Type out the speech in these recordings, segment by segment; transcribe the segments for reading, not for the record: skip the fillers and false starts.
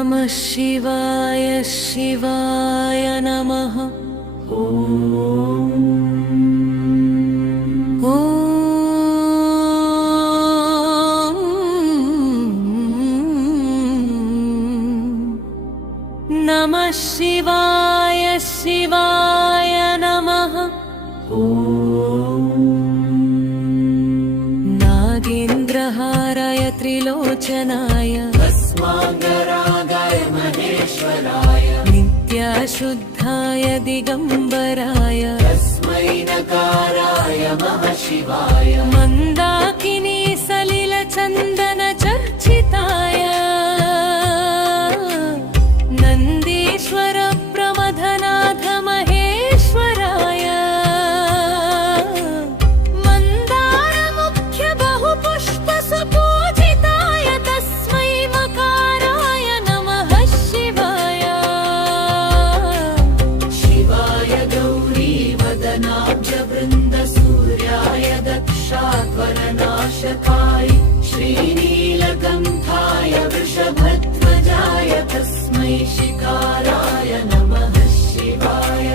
नमः शिवाय शिवाय नमः। नमः शिवाय शिवाय नमः। नागेन्द्रहाराय त्रिलोचनाय भस्माङ्गरागाय महेश्वराय नित्याशुद्धाय दिगम्बराय तस्मै नकाराय नमः शिवाय मन्दाकिनी सलिलचन्दन चर्चिताय नन्दीश्वर प्रमथनाथ महेश्वराय मन्दारमुख्य बहुपुष्पसुपूजिताय तस्मै मकाराय नमः शिवाय। शिवाय गौरीवदनाब्जवृन्दसूर्याय दक्षाध्वरनाशकाय श्रीनीलकण्ठाय वृषभध्वजाय तस्मै शिकाराय नमः शिवाय।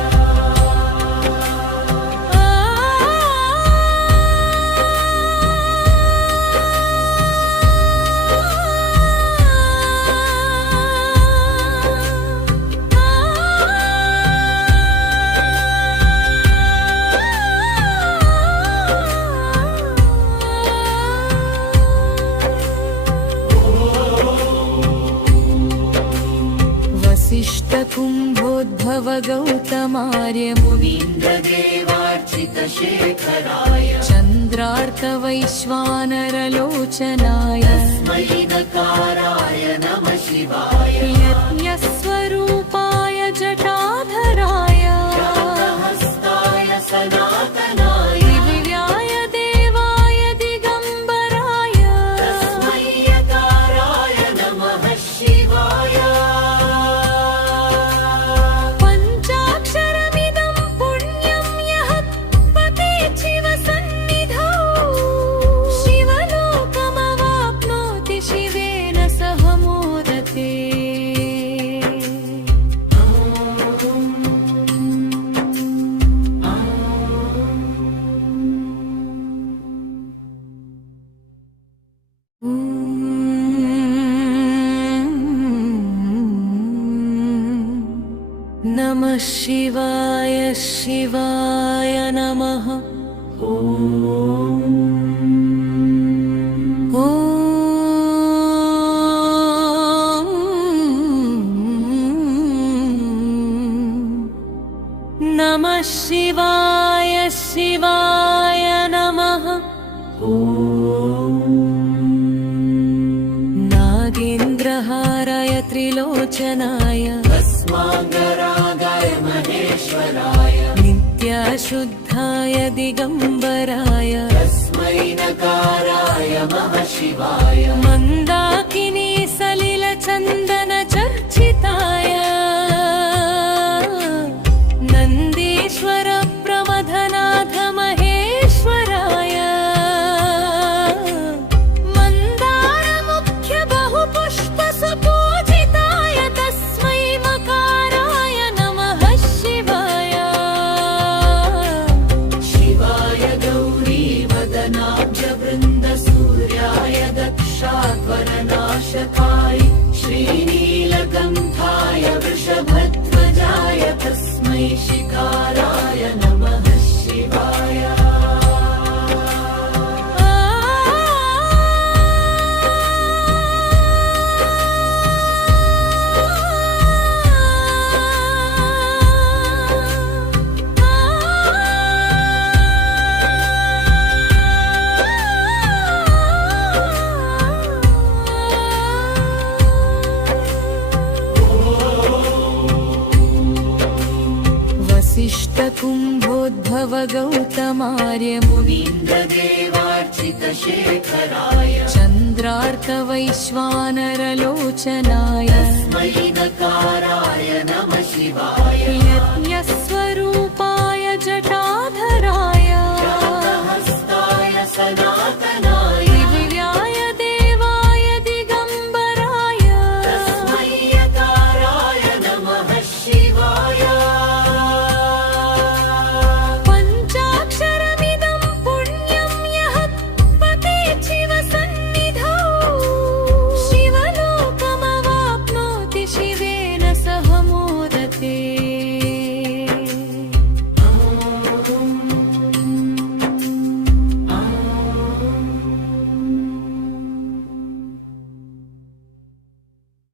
वसिष्ठकुम्भोद्भव गौतमार्य मुनीन्द्रदेवार्चितशेखराय चन्द्रार्कवैश्वानरलोचनाय तस्मै नकाराय नमः शिवाय। यज्ञस्वरूपाय जटाधराय हस्ताय सनातनाय दिव्याय देवाय दिगम्बराय तस्मै यकाराय नमः शिवाय। पञ्चाक्षरमिदं पुण्यं यः पठेत् शिवसन्निधौ शिवलोकमवाप्नोति शिवेन सह मोदते। नमः शिवाय शिवाय नमः। नमः शिवाय शिवाय नमः। नागेन्द्रहाराय त्रिलोचनाय भस्माङ्गरागाय महेश्वराय नित्याशुद्धाय दिगम्बराय तस्मै नकाराय नमः शिवाय मन्दाकिनी सलिलचन्दन चर्चिताय नन्दीश्वर प्रमथनाथ महेश्वराय मन्दारमुख्य बहुपुष्पसुपूजिताय तस्मै मकाराय नमः शिवाय। शिवाय गौरीवदनाब्जवृन्दसूर्याय दक्षाध्वरनाशकाय श्रीनीलकण्ठाय वृषभध्वजाय तस्मै शिकाराय नमः शिवाय। वसिष्ठकुम्भोद्भव गौतमार्य मुनीन्द्रदेवार्चितशेखराय चन्द्रार्कवैश्वानरलोचनाय तस्मै नकाराय नमः शिवाय। यज्ञस्वरूपाय जटाधराय हस्ताय सनातनाय